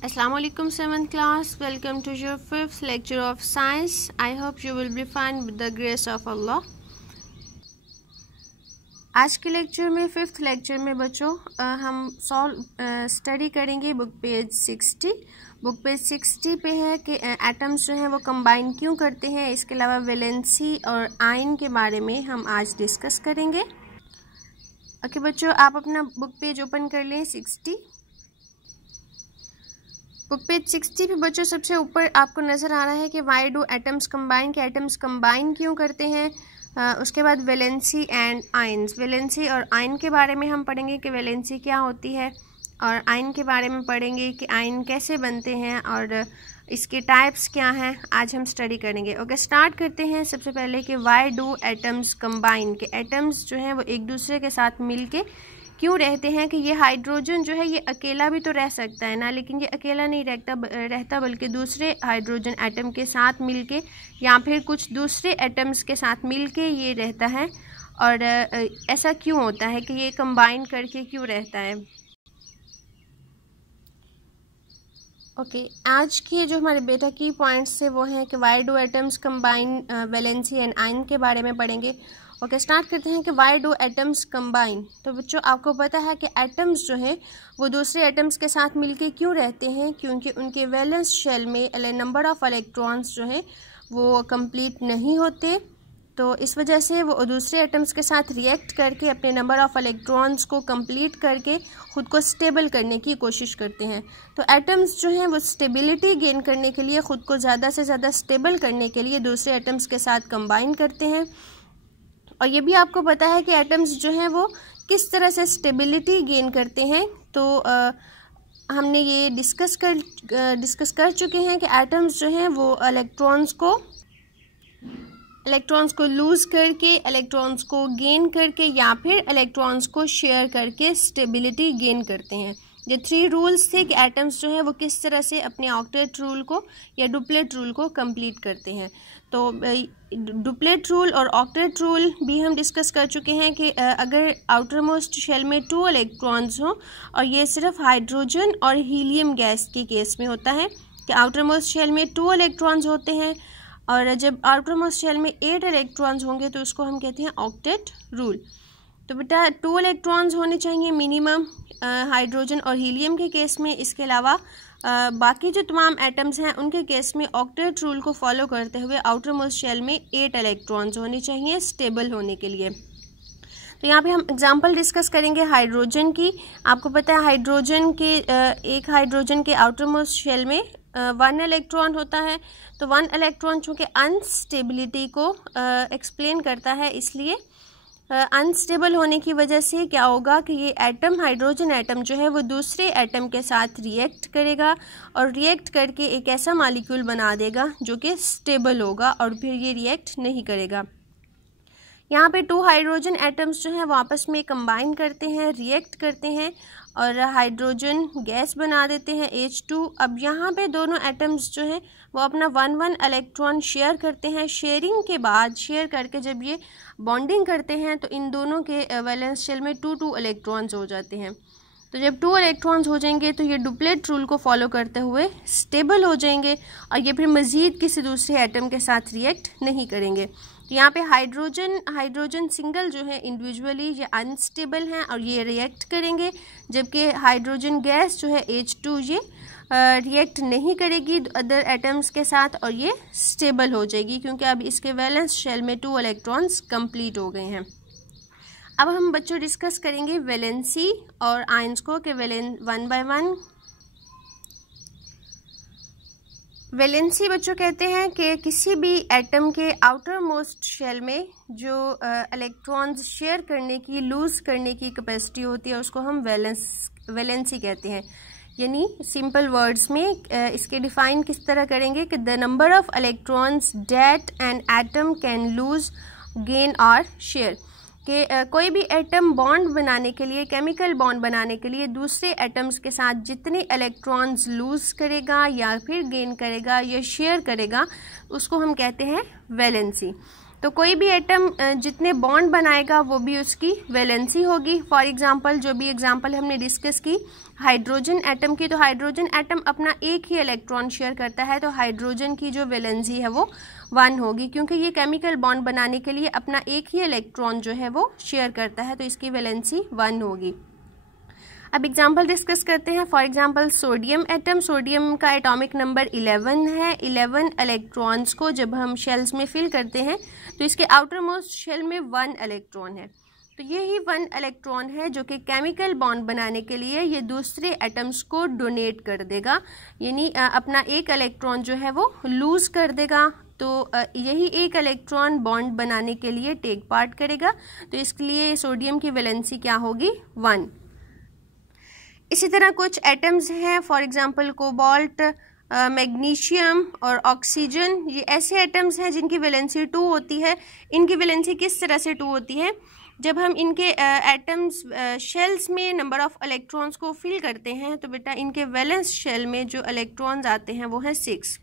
Assalamualaikum 7th class. Welcome to your 5th lecture of science. I hope you will be fine with the grace of Allah. आज के lecture में 5th lecture में बच्चों हम study करेंगे book page 60। Book page 60 पे है कि एटम्स जो हैं वो कंबाइन क्यों करते हैं। इसके अलावा वैलेंसी और आयन के बारे में हम आज डिस्कस करेंगे। ओके बच्चों, आप अपना बुक पेज ओपन कर लें 60। बुक पेज 60 पे बच्चों सबसे ऊपर आपको नज़र आ रहा है कि वाई डू एटम्स कंबाइन, के एटम्स कंबाइन क्यों करते हैं। उसके बाद वैलेंसी एंड आयन्स, वैलेंसी और आयन के बारे में हम पढ़ेंगे कि वैलेंसी क्या होती है, और आयन के बारे में पढ़ेंगे कि आयन कैसे बनते हैं और इसके टाइप्स क्या हैं। आज हम स्टडी करेंगे। ओके, स्टार्ट करते हैं। सबसे पहले कि वाई डू एटम्स कंबाइन, के एटम्स जो हैं वो एक दूसरे के साथ मिलके क्यों रहते हैं। कि ये हाइड्रोजन जो है ये अकेला भी तो रह सकता है ना, लेकिन ये अकेला नहीं रहता बल्कि दूसरे हाइड्रोजन एटम के साथ मिलके या फिर कुछ दूसरे एटम्स के साथ मिलके ये रहता है। और ऐसा क्यों होता है कि ये कंबाइन करके क्यों रहता है। ओके, आज के जो हमारे बेटा की पॉइंट्स थे वो हैं कि why do atoms combine, valency and ion के बारे में पढ़ेंगे। ओके, स्टार्ट करते हैं कि वाई डू एटम्स कंबाइन। तो बच्चों आपको पता है कि एटम्स जो हैं वो दूसरे एटम्स के साथ मिलके क्यों रहते हैं, क्योंकि उनके वैलेंस शेल में नंबर ऑफ इलेक्ट्रॉन्स जो हैं वो कंप्लीट नहीं होते। तो इस वजह से वो दूसरे एटम्स के साथ रिएक्ट करके अपने नंबर ऑफ इलेक्ट्रॉन्स को कंप्लीट करके ख़ुद को स्टेबल करने की कोशिश करते हैं। तो एटम्स जो हैं वो स्टेबिलिटी गेन करने के लिए, ख़ुद को ज़्यादा से ज़्यादा स्टेबल करने के लिए दूसरे एटम्स के साथ कंबाइन करते हैं। और ये भी आपको पता है कि एटम्स जो हैं वो किस तरह से स्टेबिलिटी गेन करते हैं। तो हमने ये डिस्कस कर चुके हैं कि एटम्स जो हैं वो इलेक्ट्रॉन्स को लूज़ करके, इलेक्ट्रॉन्स को गेन करके या फिर इलेक्ट्रॉन्स को शेयर करके स्टेबिलिटी गेन करते हैं। ये 3 रूल्स थे कि एटम्स जो है वो किस तरह से अपने ऑक्टेट रूल को या डुप्लेट रूल को कंप्लीट करते हैं। तो डुप्लेट रूल और ऑक्टेट रूल भी हम डिस्कस कर चुके हैं कि अगर आउटर मोस्ट शेल में 2 इलेक्ट्रॉन्स हों, और ये सिर्फ हाइड्रोजन और हीलियम गैस के केस में होता है कि आउटर मोस्ट शेल में 2 इलेक्ट्रॉन्स होते हैं, और जब आउटर मोस्ट शेल में 8 इलेक्ट्रॉन्स होंगे तो उसको हम कहते हैं ऑक्टेट रूल। तो बेटा 2 इलेक्ट्रॉन्स होने चाहिए मिनिमम हाइड्रोजन और हीलियम के केस में। इसके अलावा बाकी जो तमाम एटम्स हैं उनके केस में ऑक्टेट रूल को फॉलो करते हुए आउटर मोस्ट शेल में 8 इलेक्ट्रॉन्स होने चाहिए स्टेबल होने के लिए। तो यहाँ पे हम एग्जांपल डिस्कस करेंगे हाइड्रोजन की। आपको पता है एक हाइड्रोजन के आउटर मोस्ट शेल में 1 इलेक्ट्रॉन होता है। तो 1 इलेक्ट्रॉन चूँकि अनस्टेबिलिटी को एक्सप्लेन करता है, इसलिए अनस्टेबल होने की वजह से क्या होगा कि ये एटम, हाइड्रोजन एटम जो है वो दूसरे एटम के साथ रिएक्ट करेगा और रिएक्ट करके एक ऐसा मॉलिक्यूल बना देगा जो कि स्टेबल होगा, और फिर ये रिएक्ट नहीं करेगा। यहाँ पे 2 हाइड्रोजन एटम्स जो हैं वो आपस में कंबाइन करते हैं, रिएक्ट करते हैं और हाइड्रोजन गैस बना देते हैं H2। अब यहाँ पे दोनों एटम्स जो हैं वो अपना 1 इलेक्ट्रॉन शेयर करते हैं। शेयरिंग के बाद, शेयर करके जब ये बॉन्डिंग करते हैं तो इन दोनों के वैलेंस शेल में 2 इलेक्ट्रॉन्स हो जाते हैं। तो जब 2 इलेक्ट्रॉन्स हो जाएंगे तो ये डुप्लेट रूल को फॉलो करते हुए स्टेबल हो जाएंगे, और ये फिर मज़ीद किसी दूसरे एटम के साथ रिएक्ट नहीं करेंगे। तो यहाँ पे हाइड्रोजन सिंगल जो है इंडिविजुअली ये अनस्टेबल हैं और ये रिएक्ट करेंगे, जबकि हाइड्रोजन गैस जो है H2 ये रिएक्ट नहीं करेगी अदर एटम्स के साथ और ये स्टेबल हो जाएगी, क्योंकि अब इसके वैलेंस शेल में 2 इलेक्ट्रॉन्स कंप्लीट हो गए हैं। अब हम बच्चों डिस्कस करेंगे वैलेंसी और आयंस को कि 1 by 1। वैलेंसी बच्चों कहते हैं कि किसी भी एटम के आउटर मोस्ट शेल में जो इलेक्ट्रॉन्स शेयर करने की, लूज़ करने की कैपेसिटी होती है उसको हम वैलेंसी कहते हैं। यानी सिंपल वर्ड्स में इसके डिफाइन किस तरह करेंगे कि the number of electrons that an atom can lose, gain और शेयर। कि कोई भी एटम बॉन्ड बनाने के लिए, केमिकल बॉन्ड बनाने के लिए दूसरे एटम्स के साथ जितने इलेक्ट्रॉन्स लूज़ करेगा या फिर गेन करेगा या शेयर करेगा उसको हम कहते हैं वैलेंसी। तो कोई भी एटम जितने बॉन्ड बनाएगा वो भी उसकी वैलेंसी होगी। फॉर एग्जांपल जो भी एग्जांपल हमने डिस्कस की, हाइड्रोजन एटम की, तो हाइड्रोजन एटम अपना एक ही इलेक्ट्रॉन शेयर करता है, तो हाइड्रोजन की जो वैलेंसी है वो 1 होगी, क्योंकि ये केमिकल बॉन्ड बनाने के लिए अपना एक ही इलेक्ट्रॉन जो है वो शेयर करता है, तो इसकी वैलेंसी 1 होगी। अब एग्जाम्पल डिस्कस करते हैं। For example sodium atom, sodium का एटॉमिक नंबर 11 है। 11 इलेक्ट्रॉन्स को जब हम शेल्स में फिल करते हैं तो इसके आउटर मोस्ट शेल में 1 इलेक्ट्रॉन है, तो यही 1 इलेक्ट्रॉन है जो कि केमिकल बॉन्ड बनाने के लिए ये दूसरे एटम्स को डोनेट कर देगा, यानी अपना एक इलेक्ट्रॉन जो है वो लूज कर देगा, तो यही एक इलेक्ट्रॉन बॉन्ड बनाने के लिए टेक पार्ट करेगा, तो इसके लिए सोडियम की वैलेंसी क्या होगी 1। इसी तरह कुछ एटम्स हैं, फॉर एग्जांपल कोबाल्ट, मैग्नीशियम और ऑक्सीजन, ये ऐसे एटम्स हैं जिनकी वैलेंसी 2 होती है। इनकी वैलेंसी किस तरह से 2 होती है? जब हम इनके एटम्स शेल्स में नंबर ऑफ इलेक्ट्रॉन्स को फिल करते हैं तो बेटा इनके वैलेंस शेल में जो इलेक्ट्रॉन्स आते हैं वो है 6।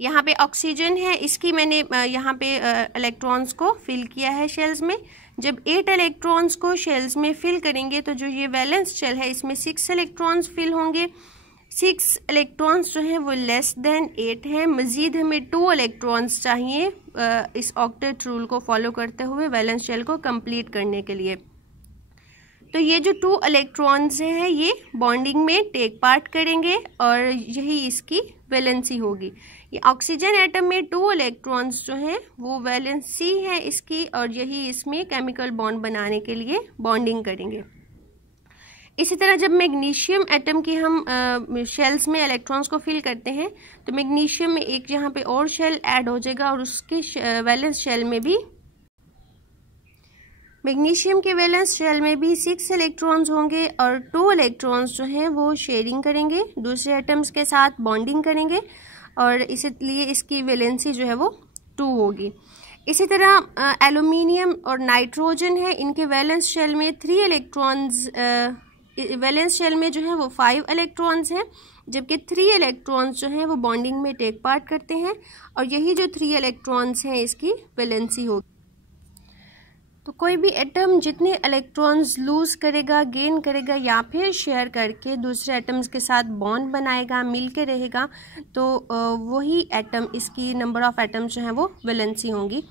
यहाँ पे ऑक्सीजन है, इसकी मैंने यहाँ पे इलेक्ट्रॉन्स को फिल किया है शेल्स में। जब 8 इलेक्ट्रॉन्स को शेल्स में फिल करेंगे तो जो ये वैलेंस शेल है इसमें 6 इलेक्ट्रॉन्स फिल होंगे। 6 इलेक्ट्रॉन्स जो हैं वो लेस देन 8 हैं, मज़ीद हमें 2 इलेक्ट्रॉन्स चाहिए इस ऑक्टेट रूल को फॉलो करते हुए वैलेंस शेल को कंप्लीट करने के लिए। तो ये जो 2 इलेक्ट्रॉन्स हैं ये बॉन्डिंग में टेक पार्ट करेंगे और यही इसकी वैलेंसी होगी। ये ऑक्सीजन एटम में 2 इलेक्ट्रॉन्स जो हैं वो वैलेंसी है इसकी और यही इसमें केमिकल बॉन्ड बनाने के लिए बॉन्डिंग करेंगे। इसी तरह जब मैग्नीशियम एटम की हम शेल्स में इलेक्ट्रॉन्स को फिल करते हैं तो मैग्नीशियम में एक यहाँ पे और शेल ऐड हो जाएगा और उसके वैलेंस शेल में भी मैग्नीशियम के वैलेंस शेल में भी 6 इलेक्ट्रॉन्स होंगे और 2 इलेक्ट्रॉन्स जो हैं वो शेयरिंग करेंगे, दूसरे एटम्स के साथ बॉन्डिंग करेंगे और इसलिए इसकी वैलेंसी जो है वो 2 होगी। इसी तरह एल्यूमिनियम और नाइट्रोजन है, इनके वैलेंस शेल में 3 इलेक्ट्रॉन्स, वैलेंस शेल में जो है वो 5 इलेक्ट्रॉन्स हैं, जबकि 3 इलेक्ट्रॉन्स जो हैं वो बॉन्डिंग में टेक पार्ट करते हैं और यही जो 3 इलेक्ट्रॉन्स हैं इसकी वैलेंसी होगी। तो कोई भी एटम जितने इलेक्ट्रॉन्स लूज करेगा, गेन करेगा या फिर शेयर करके दूसरे एटम्स के साथ बॉन्ड बनाएगा, मिल के रहेगा, तो वही एटम, इसकी नंबर ऑफ एटम्स जो हैं वो वैलेंसी होंगी।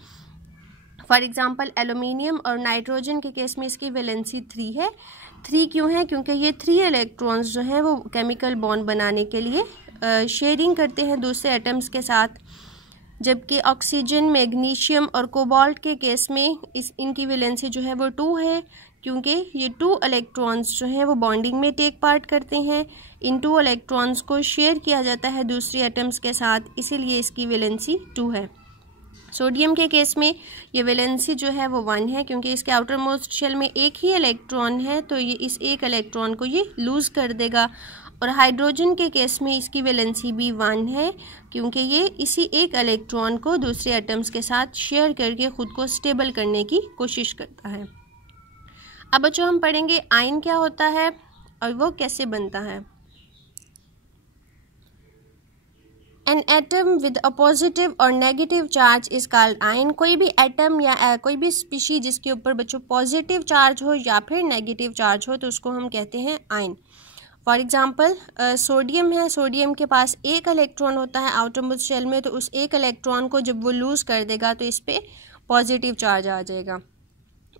फॉर एग्जांपल एल्यूमिनियम और नाइट्रोजन के केस में इसकी वैलेंसी 3 है। 3 क्यों है? क्योंकि ये 3 इलेक्ट्रॉन्स जो हैं वो केमिकल बॉन्ड बनाने के लिए शेयरिंग करते हैं दूसरे एटम्स के साथ, जबकि ऑक्सीजन, मैग्नीशियम और कोबाल्ट के केस में इनकी वैलेंसी जो है वो 2 है, क्योंकि ये 2 इलेक्ट्रॉन्स जो हैं वो बॉन्डिंग में टेक पार्ट करते हैं। इन 2 इलेक्ट्रॉन्स को शेयर किया जाता है दूसरे एटम्स के साथ, इसीलिए इसकी वैलेंसी 2 है। सोडियम के केस में ये वैलेंसी जो है वो 1 है, क्योंकि इसके आउटर मोस्ट शेल में एक ही इलेक्ट्रॉन है, तो ये इस एक इलेक्ट्रॉन को ये लूज कर देगा। और हाइड्रोजन के केस में इसकी वैलेंसी भी 1 है, क्योंकि ये इसी एक इलेक्ट्रॉन को दूसरे एटम्स के साथ शेयर करके खुद को स्टेबल करने की कोशिश करता है। अब बच्चों हम पढ़ेंगे आयन क्या होता है और वो कैसे बनता है। An atom with a positive और negative charge is called ion. कोई भी एटम या कोई भी स्पीशी जिसके ऊपर बच्चों पॉजिटिव चार्ज हो या फिर नेगेटिव चार्ज हो तो उसको हम कहते हैं आयन। फॉर एग्जाम्पल सोडियम है, सोडियम के पास एक इलेक्ट्रॉन होता है आउटर मोस्ट शेल में, तो उस एक इलेक्ट्रॉन को जब वो लूज कर देगा तो इस पर पॉजिटिव चार्ज आ जाएगा।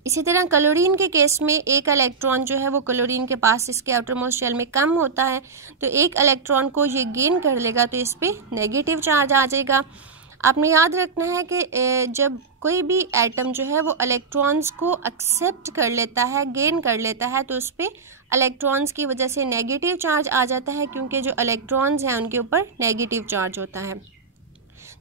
इसी तरह क्लोरीन के केस में एक इलेक्ट्रॉन जो है वो क्लोरीन के पास इसके आउटर मोस्ट शेल में कम होता है, तो एक इलेक्ट्रॉन को ये गेन कर लेगा तो इस पर नेगेटिव चार्ज आ जाएगा। आपने याद रखना है कि जब कोई भी एटम जो है वो इलेक्ट्रॉन्स को एक्सेप्ट कर लेता है, गेन कर लेता है, तो उस पर इलेक्ट्रॉन्स की वजह से नेगेटिव चार्ज आ जाता है, क्योंकि जो इलेक्ट्रॉन्स हैं उनके ऊपर नेगेटिव चार्ज होता है।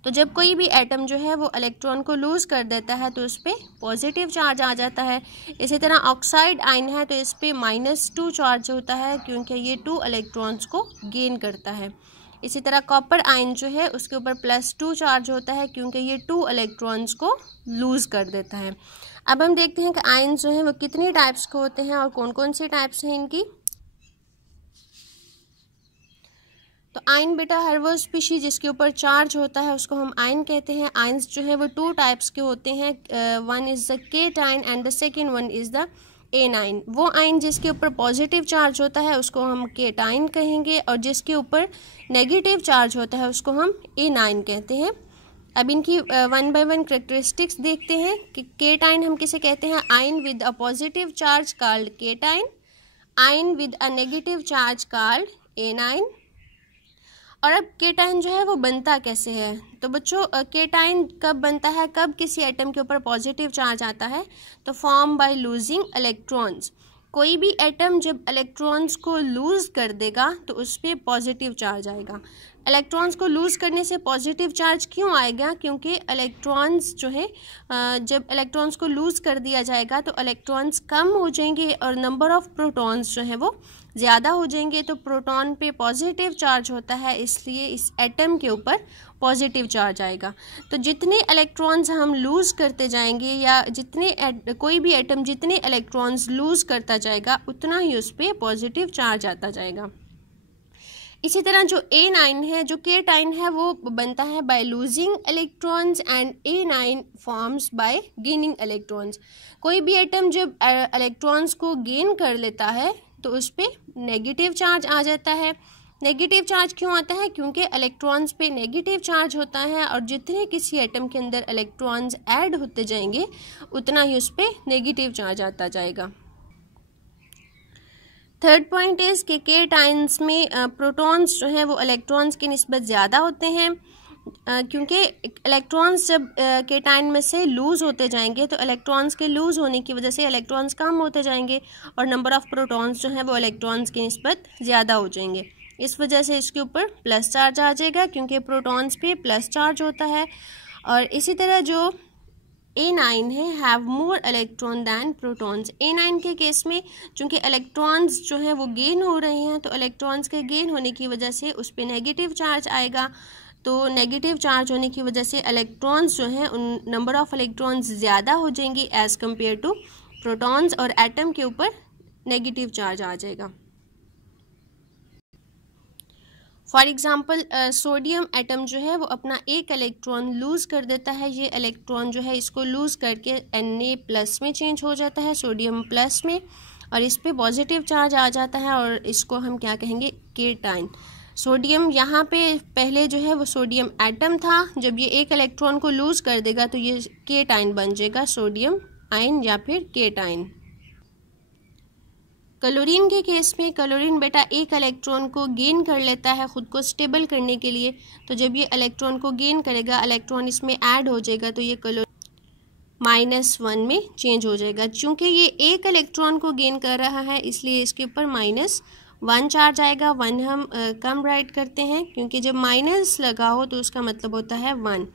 तो जब कोई भी एटम जो है वो इलेक्ट्रॉन को लूज कर देता है तो उस पर पॉजिटिव चार्ज आ जाता है। इसी तरह ऑक्साइड आयन है तो इस पर -2 चार्ज होता है, क्योंकि ये 2 इलेक्ट्रॉन्स को गेन करता है। इसी तरह कॉपर आयन जो है उसके ऊपर +2 चार्ज होता है, क्योंकि ये 2 इलेक्ट्रॉन्स को लूज कर देता है। अब हम देखते हैं कि आयन जो है वो कितनी टाइप्स के होते हैं और कौन कौन से टाइप्स हैं इनकी। तो आयन बेटा हर वो स्पीशी जिसके ऊपर चार्ज होता है उसको हम आयन कहते हैं। आयन्स जो है वो 2 टाइप्स के होते हैं, one is the cation and the second one is the A9। वो आयन जिसके ऊपर पॉजिटिव चार्ज होता है उसको हम केटाइन कहेंगे, और जिसके ऊपर नेगेटिव चार्ज होता है उसको हम A9 कहते हैं। अब इनकी वन बाय वन कैरेक्टरिस्टिक्स देखते हैं कि केटाइन हम किसे कहते हैं। Ion with a positive charge called cation, ion with a negative charge called A9। और अब केटाइन जो है वो बनता कैसे है, तो बच्चों केटाइन कब बनता है, कब किसी एटम के ऊपर पॉजिटिव चार्ज आता है, तो फॉर्म बाय लूजिंग इलेक्ट्रॉन्स। कोई भी एटम जब इलेक्ट्रॉन्स को लूज कर देगा तो उस पर पॉजिटिव चार्ज आएगा। इलेक्ट्रॉन्स को लूज करने से पॉजिटिव चार्ज क्यों आएगा, क्योंकि इलेक्ट्रॉन्स जो है जब इलेक्ट्रॉन्स को लूज कर दिया जाएगा तो इलेक्ट्रॉन्स कम हो जाएंगे और नंबर ऑफ प्रोटॉन्स जो है वो ज़्यादा हो जाएंगे। तो प्रोटॉन पे पॉजिटिव चार्ज होता है, इसलिए इस एटम के ऊपर पॉजिटिव चार्ज आएगा। तो जितने इलेक्ट्रॉन्स हम लूज़ करते जाएंगे या कोई भी एटम जितने इलेक्ट्रॉन्स लूज़ करता जाएगा उतना ही उस पर पॉजिटिव चार्ज आता जाएगा। इसी तरह जो A9 है, जो केटाइन है, वो बनता है by losing electrons and A9 forms bye gaining electrons. कोई भी एटम जब इलेक्ट्रॉन्स को गेन कर लेता है तो उस पर नेगेटिव चार्ज आ जाता है। नेगेटिव चार्ज क्यों आता है, क्योंकि इलेक्ट्रॉन्स पे नेगेटिव चार्ज होता है और जितने किसी एटम के अंदर इलेक्ट्रॉन्स ऐड होते जाएंगे उतना ही उस पर नेगेटिव चार्ज आता जाएगा। थर्ड पॉइंट इज़ कि केटाइन्स में प्रोटॉन्स जो हैं वो इलेक्ट्रॉन्स की निस्बत ज़्यादा होते हैं, क्योंकि इलेक्ट्रॉन्स जब केटाइन में से लूज़ होते जाएंगे तो इलेक्ट्रॉन्स के लूज़ होने की वजह से इलेक्ट्रॉन्स कम होते जाएंगे और नंबर ऑफ़ प्रोटॉन्स जो हैं वो इलेक्ट्रॉन्स की निस्बत ज़्यादा हो जाएंगे। इस वजह से इसके ऊपर प्लस चार्ज आ जाएगा, क्योंकि प्रोटॉन्स पे प्लस चार्ज होता है। और इसी तरह जो A9 है, have more electron than protons. A9 के केस में चूँकि इलेक्ट्रॉन्स जो हैं वो गेन हो रहे हैं तो इलेक्ट्रॉन्स के गेन होने की वजह से उस पर नेगेटिव चार्ज आएगा। तो नेगेटिव चार्ज होने की वजह से इलेक्ट्रॉन्स जो हैं उन नंबर ऑफ़ इलेक्ट्रॉन्स ज़्यादा हो जाएंगी एज़ कम्पेयर टू प्रोटॉन्स, और एटम के ऊपर नेगेटिव चार्ज आ जाएगा। फॉर एग्ज़ाम्पल सोडियम एटम जो है वो अपना एक इलेक्ट्रॉन लूज़ कर देता है। ये इलेक्ट्रॉन जो है इसको लूज़ करके Na+ में चेंज हो जाता है, सोडियम प्लस में, और इस पे पॉजिटिव चार्ज आ जाता है और इसको हम क्या कहेंगे, केटाइन। सोडियम यहाँ पे पहले जो है वो सोडियम एटम था, जब ये एक इलेक्ट्रॉन को लूज़ कर देगा तो ये केटाइन बन जाएगा, सोडियम आयन या फिर केटाइन। क्लोरीन के केस में क्लोरीन बेटा एक इलेक्ट्रॉन को गेन कर लेता है खुद को स्टेबल करने के लिए। तो जब ये इलेक्ट्रॉन को गेन करेगा, इलेक्ट्रॉन इसमें ऐड हो जाएगा तो ये क्लोरीन -1 में चेंज हो जाएगा। चूँकि ये एक इलेक्ट्रॉन को गेन कर रहा है इसलिए इसके ऊपर -1 चार्ज आएगा। 1 हम कम राइट करते हैं, क्योंकि जब माइनस लगा हो तो उसका मतलब होता है 1।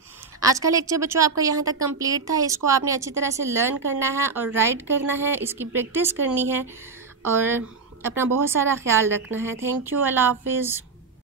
आज का लेक्चर बच्चों आपका यहाँ तक कंप्लीट था। इसको आपने अच्छी तरह से लर्न करना है और राइट करना है, इसकी प्रैक्टिस करनी है और अपना बहुत सारा ख्याल रखना है। थैंक यू, अल्लाह हाफिज़।